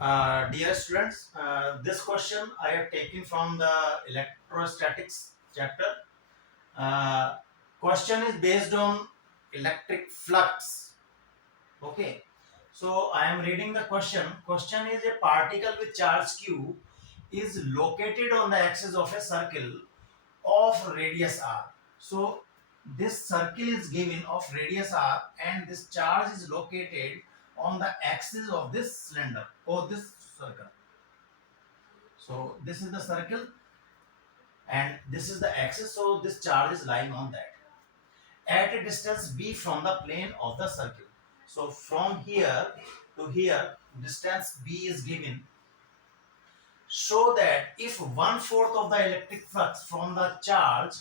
Dear students, this question I have taken from the electrostatics chapter. Uh, Question is based on electric flux. Okay, so I am reading the question. Question is a particle with charge q is located on the axis of a circle of radius r. So this circle is given of radius r and this charge is located on the axis of this cylinder or this circle. So this is the circle and this is the axis. So this charge is lying on that at a distance b from the plane of the circle. So from here to here distance b is given. Show that if 1/4 of the electric flux from the charge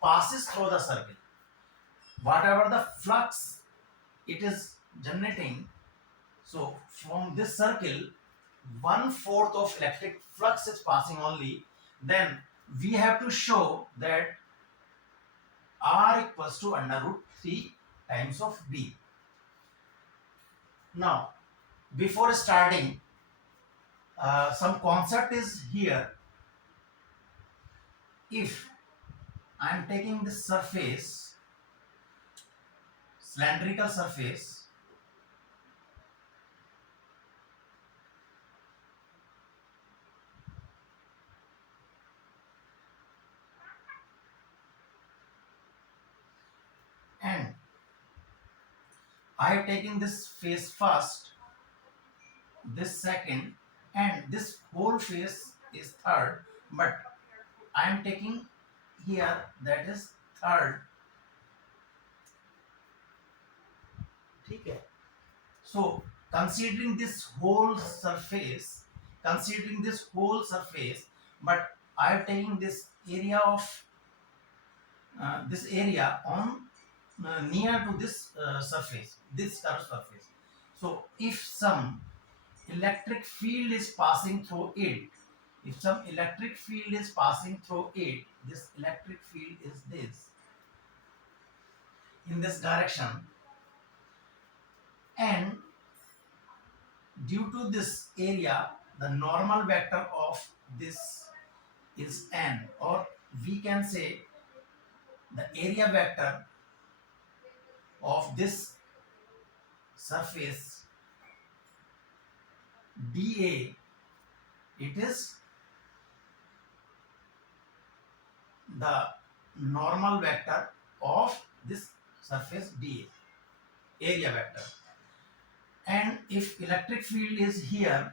passes through the circle, whatever the flux it is generating, so from this circle 1/4 of electric flux is passing only, then we have to show that R equals to under root 3 times of B. Now, before starting, some concept is here. If I am taking this surface, cylindrical surface, and I have taken this face first, this second, and this whole face is third, but I am taking here that is third. Okay. So considering this whole surface, but I am taking this area of this area on near to this surface, this curved surface. So if some electric field is passing through it, if some electric field is passing through it, this electric field is this in this direction, and due to this area, the normal vector of this is n, or we can say the area vector of this surface dA, it is the normal vector of this surface dA, area vector. And if electric field is here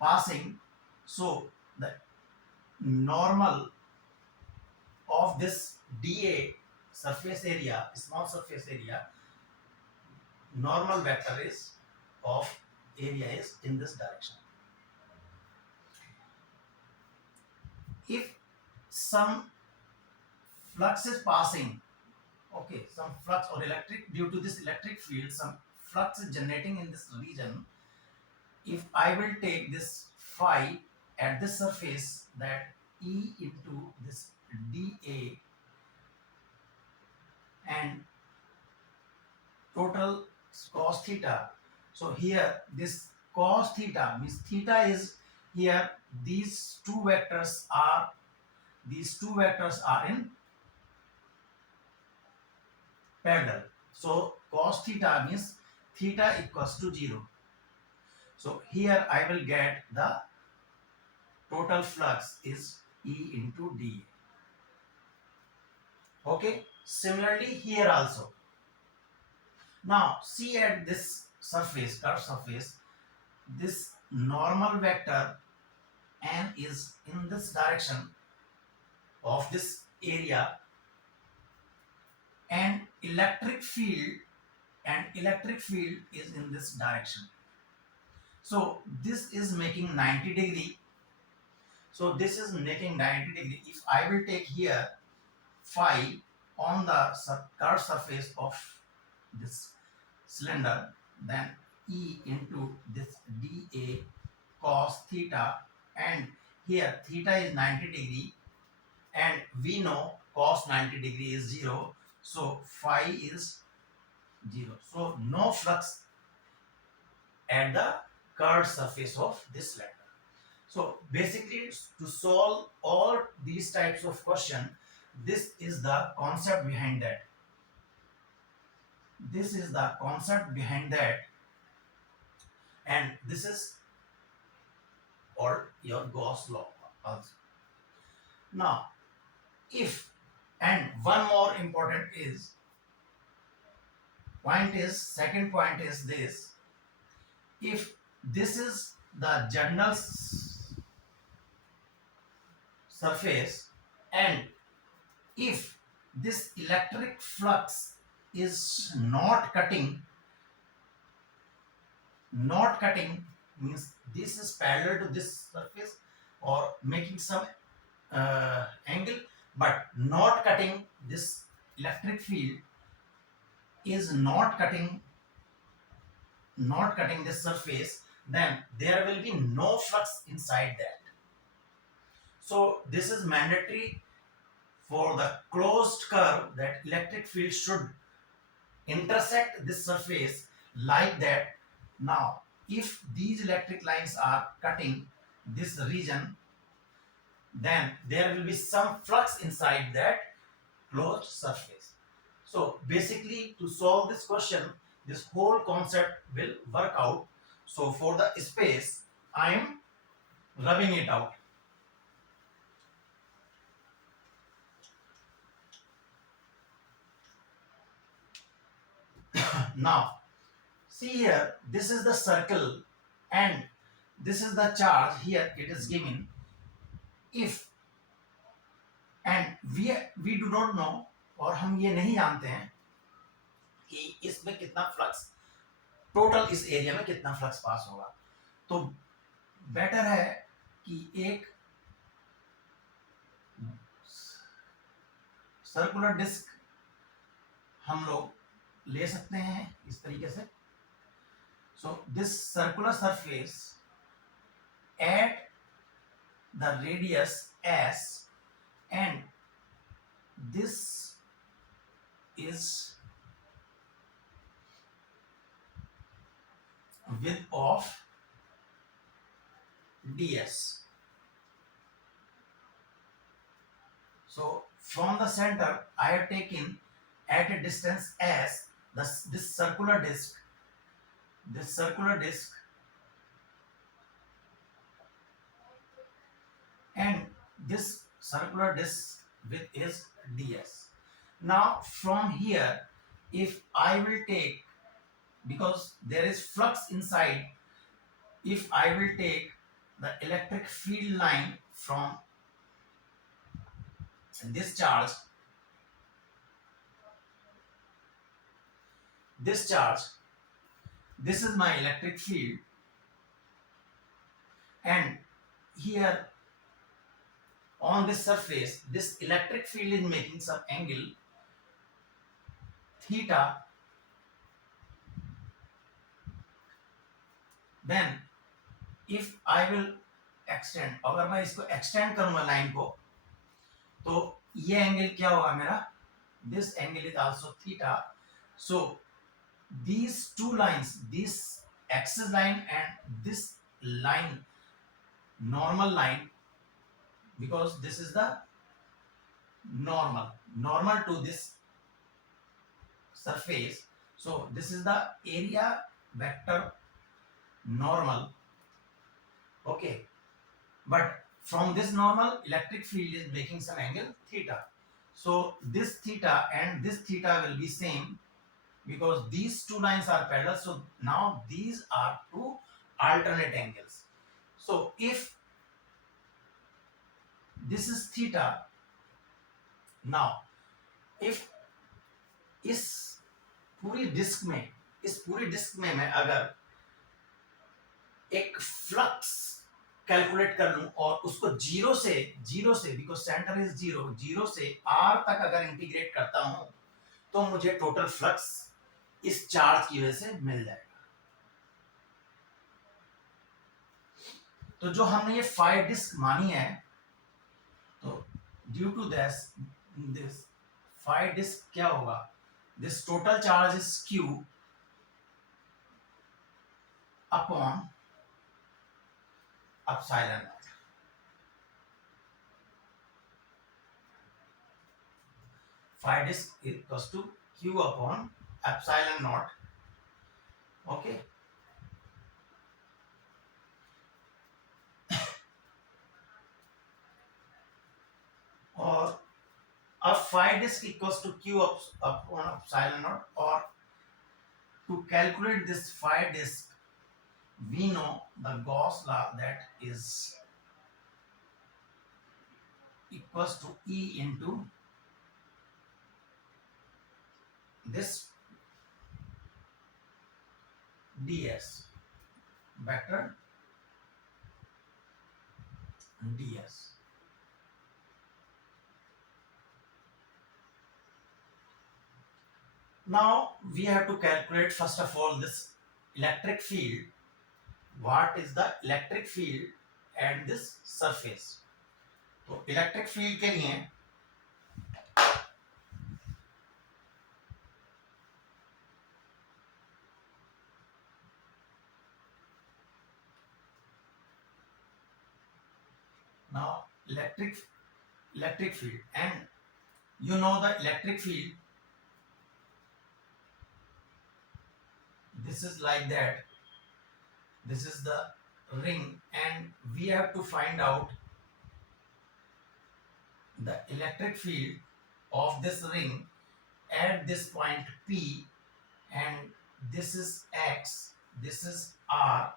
passing, so the normal of this dA surface area, small surface area, normal vector is of area is in this direction. If some flux is passing, okay, some flux or electric, due to this electric field, some flux is generating in this region. If I will take this phi at this surface, that E into this dA and total cos theta. So here this cos theta means theta is here, these two vectors are in parallel. So cos theta means theta equals to 0. So here I will get the total flux is E into dA. Okay, similarly here also. Now see at this surface, curved surface, this normal vector n is in this direction of this area, and electric field is in this direction. So this is making 90 degree. So this is making 90 degree. If I will take here phi on the curved surface of this cylinder, then E into this dA cos theta, and here theta is 90 degree and we know cos 90 degree is 0, so phi is 0. So no flux at the curved surface of this letter. So basically, to solve all these types of question, this is the concept behind that. This is the concept behind that, and this is called your Gauss law also. Now, if, and one more important is point is, second point is this: if this is the general surface, and if this electric flux is not cutting means this is parallel to this surface or making some angle, but not cutting, this electric field is not cutting this surface, then there will be no flux inside that. So this is mandatory for the closed curve, that electric field should intersect this surface like that. Now, if these electric lines are cutting this region, then there will be some flux inside that closed surface. So basically, to solve this question, this whole concept will work out. So for the space, I am rubbing it out. Now, see here, this is the circle and this is the charge. Here it is given. If, and we do not know, और हम ये नहीं जानते हैं कि इसमें कितना flux, total इस एरिया में कितना फ्लक्स पास होगा, तो बेटर है कि एक सर्कुलर डिस्क हम लोग ले सकते हैं इस तरीके से. So this circular surface at the radius s, and this is width of ds. So from the center I have taken at a distance s this circular disc, and this circular disc width is ds. Now from here, if I will take, because there is flux inside, if I will take the electric field line from this charge, this is my electric field, and here on this surface, this electric field is making some angle theta. Then if I will extend, अगर मैं इसको extend करूंगा line को, तो ये angle क्या होगा मेरा, this angle is also theta. So these two lines, this axis line and this line, normal line, because this is the normal to this surface, so this is the area vector normal. Okay, but from this normal, electric field is making some angle theta. So this theta and this theta will be same, because these two lines are parallel. So now these are two alternate angles. So if this is theta, now if इस पूरी disc में मैं अगर एक flux calculate कर लूं और उसको जीरो से बिकॉज सेंटर इज जीरो से आर तक अगर इंटीग्रेट करता हूं, तो मुझे टोटल फ्लक्स इस चार्ज की वजह से मिल जाएगा. तो जो हमने ये 5 डिस्क मानी है, तो ड्यू टू दिस 5 डिस्क क्या होगा, this total charge is q upon epsilon naught. Phi disk is equals to q upon epsilon naught. Okay. Or a phi disk equals to q upon epsilon naught. Or to calculate this phi disk, we know the Gauss law, that is equals to E into this ds, vector ds. Now we have to calculate first of all this electric field. What is the electric field at this surface? तो electric field के लिए now electric field, and you know the electric field, this is like that, this is the ring, and we have to find out the electric field of this ring at this point P, and this is x, this is r,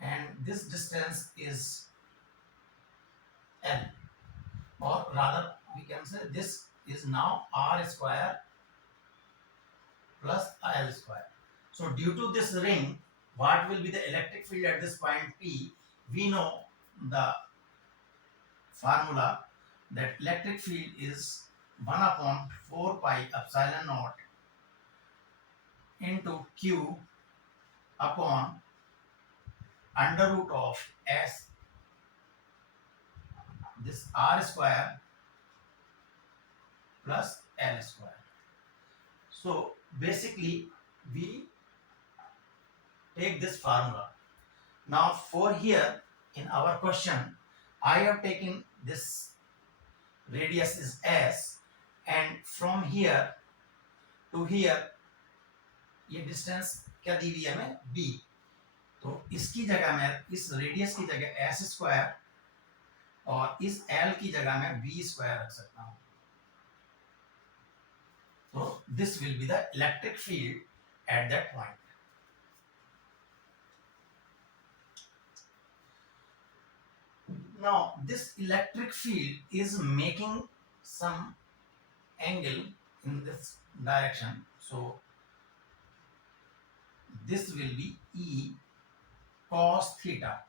and this distance is l, or rather we can say this is now r square plus l square. So due to this ring, what will be the electric field at this point P? We know the formula, that electric field is 1 upon 4 pi epsilon naught into q upon under root of s, this r square plus l square. So basically we take this formula. Now for here in our question, I have taken this radius is s, and from here to here ये distance क्या दी हुई है हमें b, तो इसकी जगह मैं इस रेडियस की जगह s स्क्वायर और इस l की जगह मैं b स्क्वायर रख सकता हूं. So this will be the electric field at that point. Now this electric field is making some angle in this direction, so this will be E cos theta.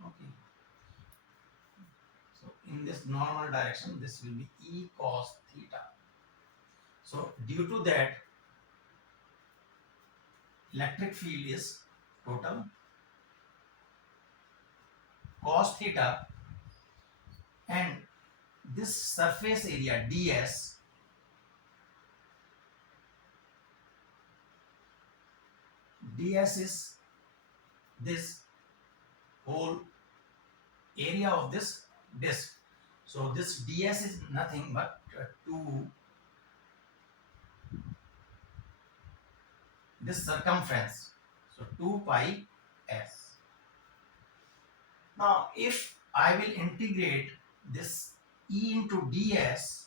Okay. So in this normal direction, this will be E cos theta. So due to that, electric field is total cos theta, and this surface area ds is this whole area of this disk. So this ds is nothing but 2 this circumference, so 2 pi s. Now if I will integrate this E into ds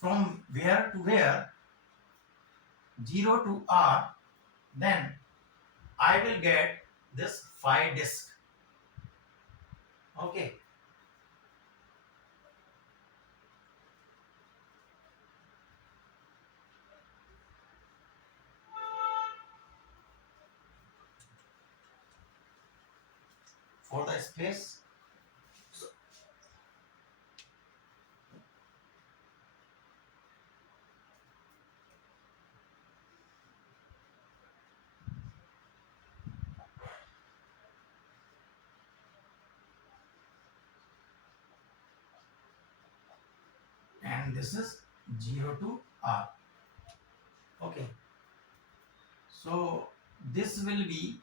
from where to where, 0 to r, then I will get this phi disk. Okay. For the space, and this is 0 to r. Okay, so this will be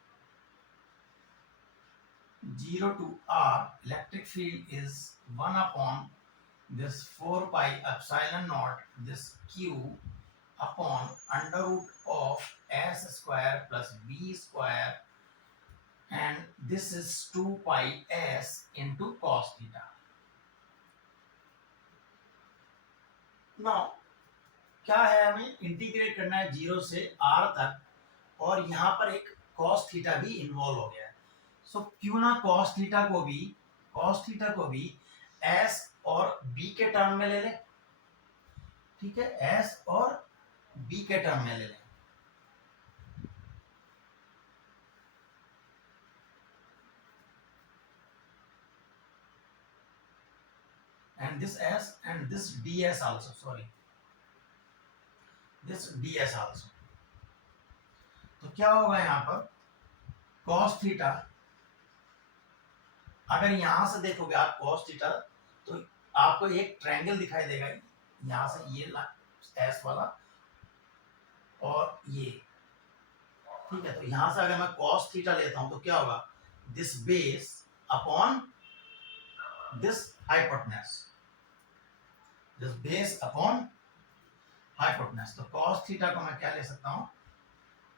0 to r. Electric field is 1 upon this 4 pi epsilon naught this q upon under root of s square plus b square, and this is 2 pi s into cos theta. Now क्या है, हमें integrate करना है 0 से r तक, और यहाँ पर एक cos थीटा भी इन्वॉल्व हो गया है। सो क्यों ना cos थीटा को भी s और b के टर्म में ले लें। ठीक है, s और b के टर्म में ले लें। And this s and this ds also, sorry, this ds also। तो क्या होगा यहाँ पर cos थीटा, अगर यहां से देखोगे आप cos थीटा, तो आपको एक ट्रायंगल दिखाई देगा यहां से, ये एस वाला और ये। ठीक है, तो यहां से अगर मैं cos थीटा लेता हूं तो क्या होगा, this base upon this hypotenuse, this base upon hypotenuse. तो cos थीटा को मैं क्या ले सकता हूं,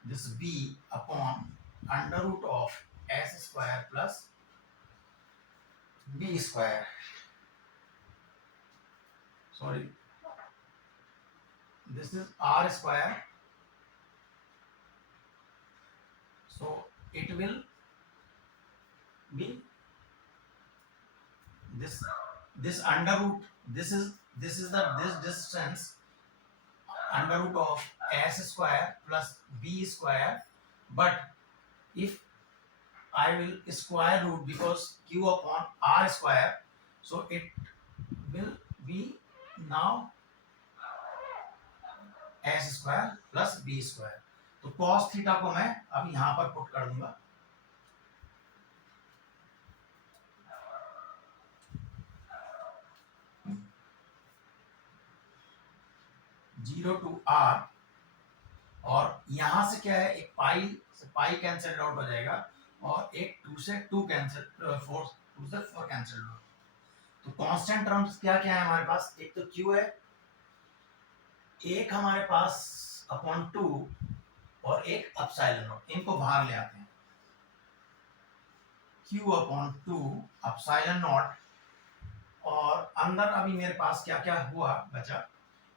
this b upon under root of S square plus b square, sorry, this is r square, so it will be this under root, this is the this distance under root of s square plus b square, but if I will square root, because q upon r square, so it will be now s square plus b square। तो cos theta को मैं अब यहां पर put कर दूंगा, 0 to r, और यहां से क्या है, एक पाई से पाई कैंसिल आउट हो जाएगा, और एक 2 से 2 कैंसिल, 4 2 से 4 कैंसिल आउट। तो कांस्टेंट टर्म्स क्या क्या है हमारे पास, एक तो q है, एक हमारे पास अपॉन 2, और एक एप्सिलॉन नॉट। इनको बाहर ले आते हैं, q अपॉन 2 एप्सिलॉन नॉट, और अंदर अभी मेरे पास क्या क्या हुआ बचा,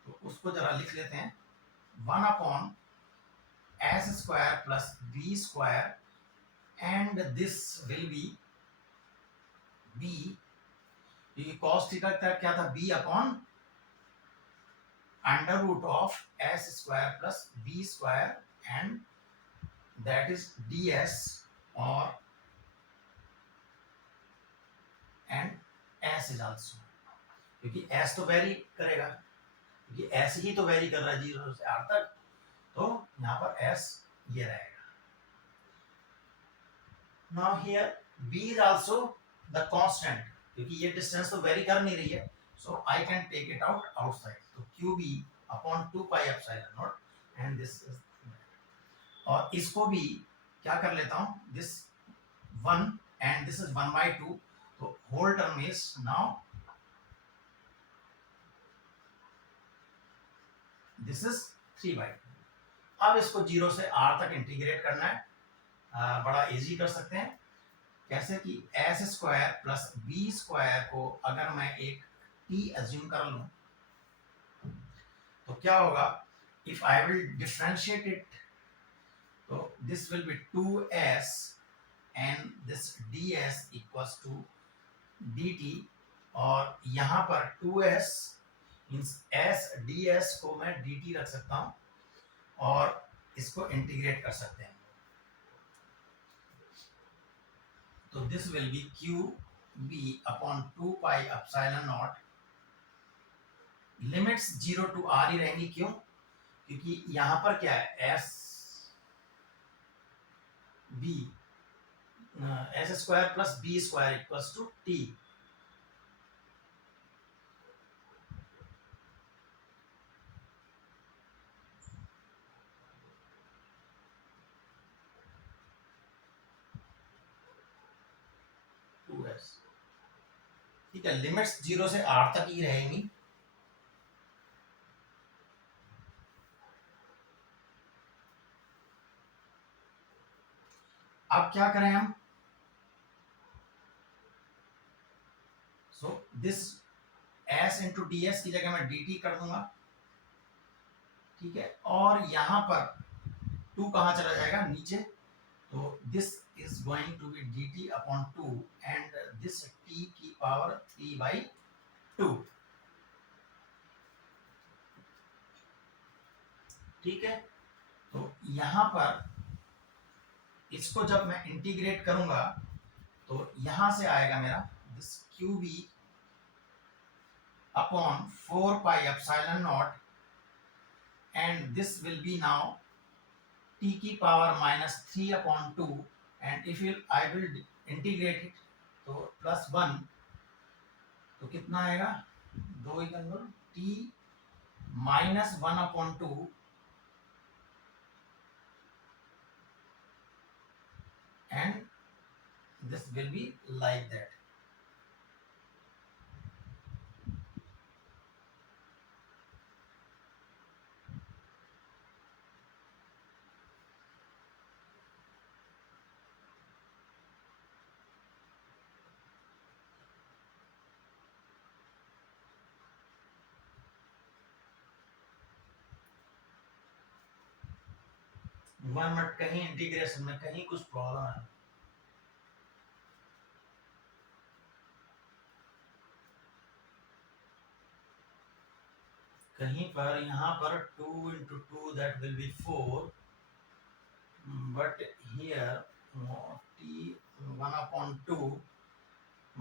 तो उसको जरा लिख लेते हैं, 1 upon s square plus B square, and this will be b, क्योंकि cos थीटा क्या था, b upon under root of S square plus B square, and that is ds, और एंड s इज आल्सो, क्योंकि s तो vary करेगा, क्योंकि s ही तो vary कर रहा है 0 से r तक, तो यहाँ पर s ये रहेगा। Now here b is also the constant, क्योंकि ये डिस्टेंस तो वेरी कर नहीं रही है, so I can take it out outside, तो qb upon 2 pi epsilon naught, and this is, और इसको भी क्या कर लेता हूं, दिस 1 एंड दिस इज 1/2, तो whole term is now this is 3/2। अब इसको 0 से r तक इंटीग्रेट करना है, बड़ा इजी कर सकते हैं। कैसे कि S square plus B square को अगर मैं एक t अज्यूम कर लूं, तो क्या होगा, if I will differentiate it, तो this will be 2s and this ds equals to dt, और यहां पर 2s मींस s ds को मैं dt रख सकता हूं, और इसको इंटीग्रेट कर सकते हैं, तो this will be qb upon 2 pi epsilon naught, limits 0 to r ही रहेंगी, क्यों, क्योंकि यहां पर क्या है, s b S square plus B square equals to t, ठीक है, लिमिट्स 0 से r तक ही रहेंगी। अब क्या करें हम, so this s into D S की जगह मैं डी टी कर दूंगा, ठीक है, और यहां पर 2 कहां चला जाएगा, नीचे, तो this is going to be D T upon 2 and this t की पावर 3/2, ठीक है। तो यहां पर इसको जब मैं इंटीग्रेट करूंगा तो यहां से आएगा मेरा this Q B upon 4 pi epsilon naught and this will be now t की power -3/2 and if you I will integrate it तो +1, तो कितना आएगा, 2 t -1/2 and this will be like that. One minute, कहीं इंटीग्रेशन में कहीं कुछ problem है, कहीं पर यहाँ पर 2 into 2 that will be 4 but here t 1/2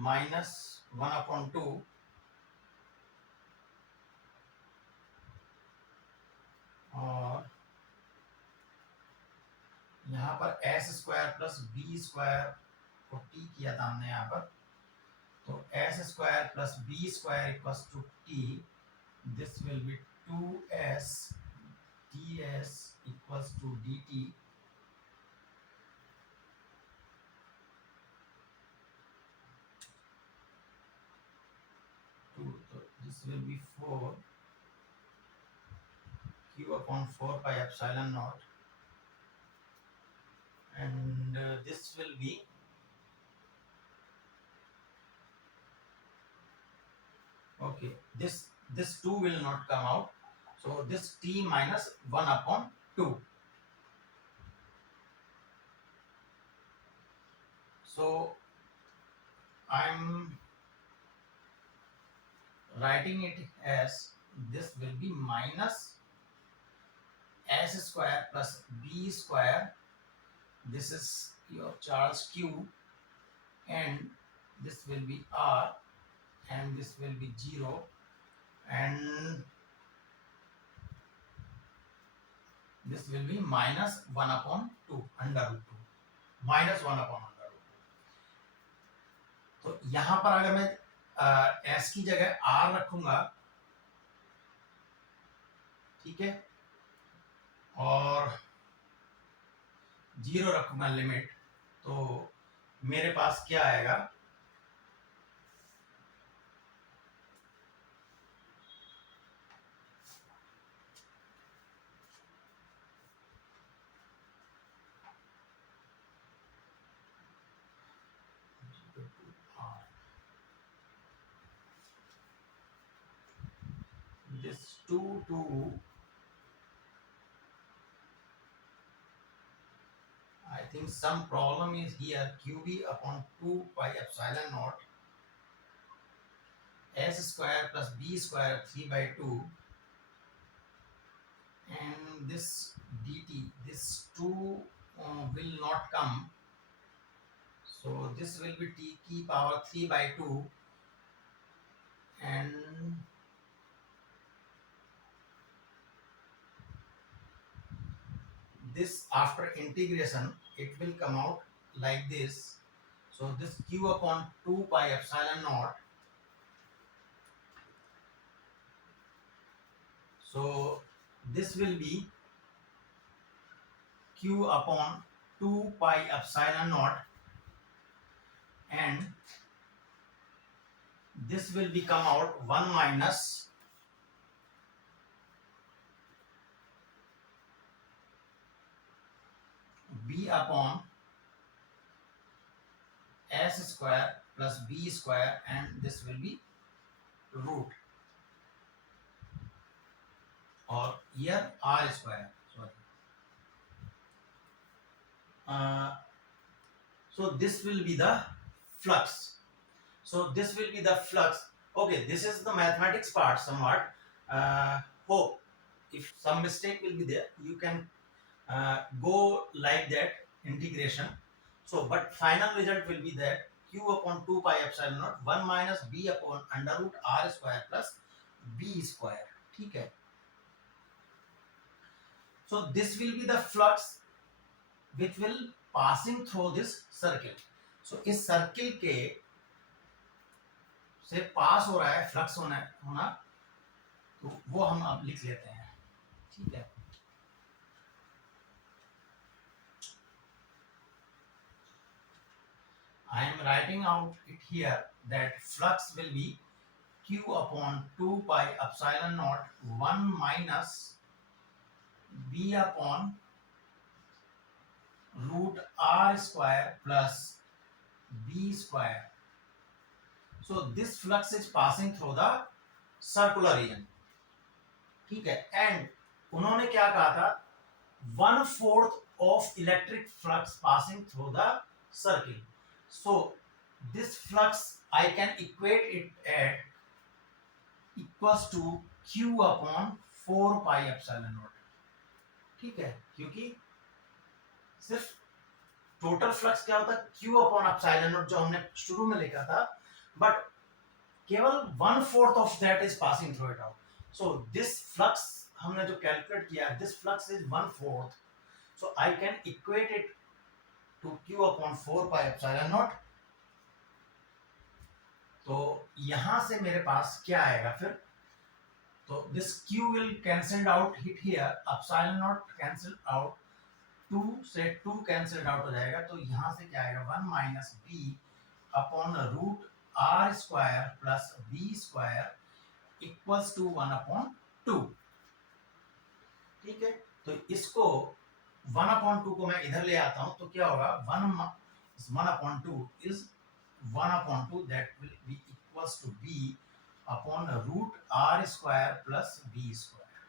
-1/2 और यहाँ पर S square plus B square को टी किया था हमने यहाँ पर, तो S square plus B square equals to T, this will be 2s ds equals to dt, तो this will be 4 q upon 4 pi epsilon naught and this will be okay, this 2 will not come out, so this t minus 1/2, so I'm writing it as this will be minus s square plus b square, this is your charge q and this will be r and this will be 0 and this will be -1/2 under root 2 -1/2। तो यहां पर अगर मैं s की जगह r रखूंगा, ठीक है, और 0 रखूंगा लिमिट, तो मेरे पास क्या आएगा, this 2 to I think some problem is here, qb upon 2 pi epsilon naught s square plus b square 3/2 and this dt, this 2 will not come, so this will be t की power 3/2 and this after integration it will come out like this, so this q upon 2 pi epsilon naught, so this will be q upon 2 pi epsilon naught and this will become out 1 minus b upon s square plus b square, and this will be root, or here r square, sorry. So this will be the flux. So this will be the flux. Okay, this is the mathematics part somewhat. Hope if some mistake will be there, you can go like that integration. So but final result will be that q upon 2 pi epsilon naught 1 minus b upon under root r square plus b square. ठीक है. So this will be the flux which will passing through this circle. So इस circle के से पास हो रहा है flux होना, तो वो हम अब लिख लेते हैं. ठीक है. I am writing out it here that flux will be q upon 2 pi epsilon naught 1 minus b upon root r square plus b square. So this flux is passing through the circular region. ठीक है. And उन्होंने क्या कहा था, 1/4 of electric flux passing through the circle. So this flux I can equate it at equals to q upon 4 pi epsilon naught. ठीक है. क्योंकि सिर्फ टोटल फ्लक्स क्या होता है, q अपॉन एप्सिलॉन नॉट, जो हमने शुरू में लिखा था, बट केवल 1/4 of that is passing through it out. So this flux हमने जो कैलकुलेट किया, this flux is 1/4. So I can equate it to q upon 4 pi epsilon naught. तो यहां से मेरे पास क्या आएगा फिर, तो this q will cancelled out hit here, epsilon naught cancel out, 2 से 2 कैंसिल आउट हो जाएगा. तो यहां से क्या आएगा, 1 minus B upon root R square plus B square equals to 1 upon 2. ठीक है. तो इसको 1 अपॉन 2 को मैं इधर ले आता हूं, तो क्या होगा, 1 upon 2 is 1 upon 2, that will be equals to B upon root R square plus B square.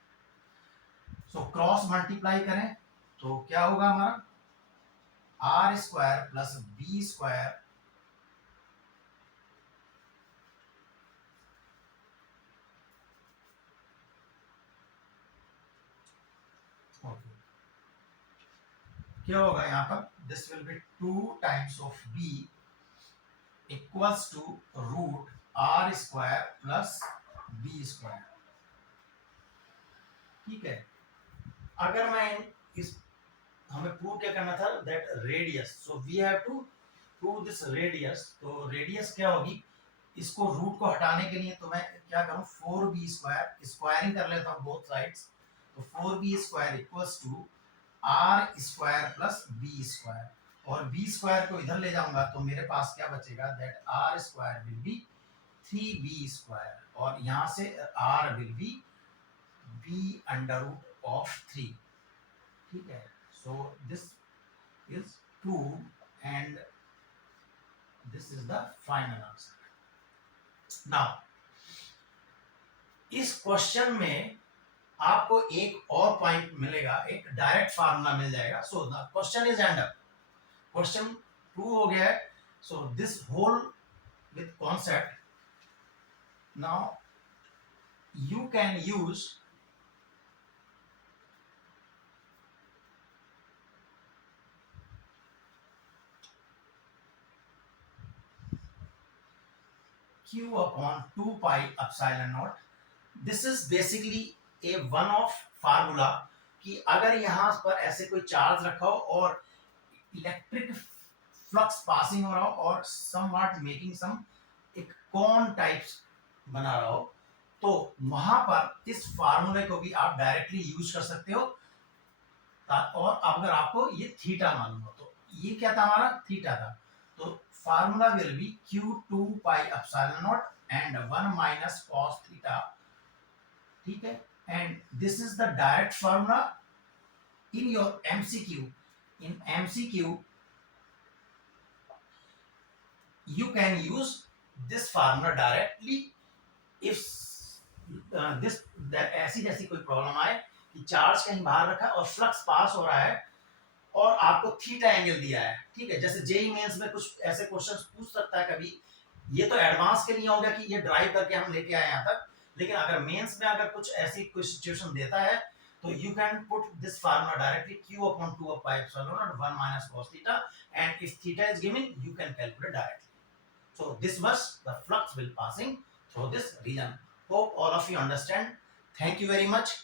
So cross multiply करें तो क्या होगा हमारा, R square plus B square क्या होगा यहां पर, this will be 2 times of B equals to root R square plus B square. ठीक है. अगर मैं इस, हमें प्रूव क्या करना था, that radius, so we have to prove this radius. तो रेडियस क्या होगी, इसको रूट को हटाने के लिए तो मैं क्या करूं, 4b स्क्वायर, स्क्वायरिंग कर लेता हूं बोथ साइड्स. तो 4b square equals to R square plus B square, और बी स्क्वायर को इधर ले जाऊंगा तो मेरे पास क्या बचेगा, that R square will be 3b square, और यहां से R will be b under root of 3. ठीक है. So this is proved and this is the final answer. Now इस क्वेश्चन में आपको एक और पॉइंट मिलेगा, एक डायरेक्ट फार्मूला मिल जाएगा. So the question is and up, question prove हो गया है. So this whole with concept, now you can use q upon 2 pi epsilon naught. This is basically a one of formula कि अगर यहाँ पर ऐसे कोई चार्ज रखा हो और इलेक्ट्रिक फ्लक्स पासिंग हो रहा हो और समवॉट मेकिंग सम एक कॉन टाइप्स बना रहा हो, तो वहां पर इस फार्मूले को भी आप डायरेक्टली यूज कर सकते हो. और अगर आपको ये थीटा मालूम हो, तो ये क्या था हमारा, थीटा था. तो formula will be q2 pi epsilon naught and 1 minus cos theta. ठीक है, and this is the direct formula in your MCQ. In MCQ you can use this formula directly if this ऐसी जैसी कोई problem आए कि charge कहीं बाहर रखा है और फ्लक्स पास हो रहा है और आपको थीटा एंगल दिया है, ठीक है। जैसे जेई मेंस में कुछ ऐसे क्वेश्चंस पूछ सकता है कभी, ये तो एडवांस के लिए हो गया कि ये ड्राइव करके हम लेके आए यहाँ तक, लेकिन अगर मेंस में अगर कुछ ऐसी कोई सिचुएशन देता है तो you can put this formula directly q upon 2 of pi epsilon naught 1 minus cos theta, and if theta is given you can calculate directly. So this much the flux will passing through this region. Hope all of you understand. Thank you very much.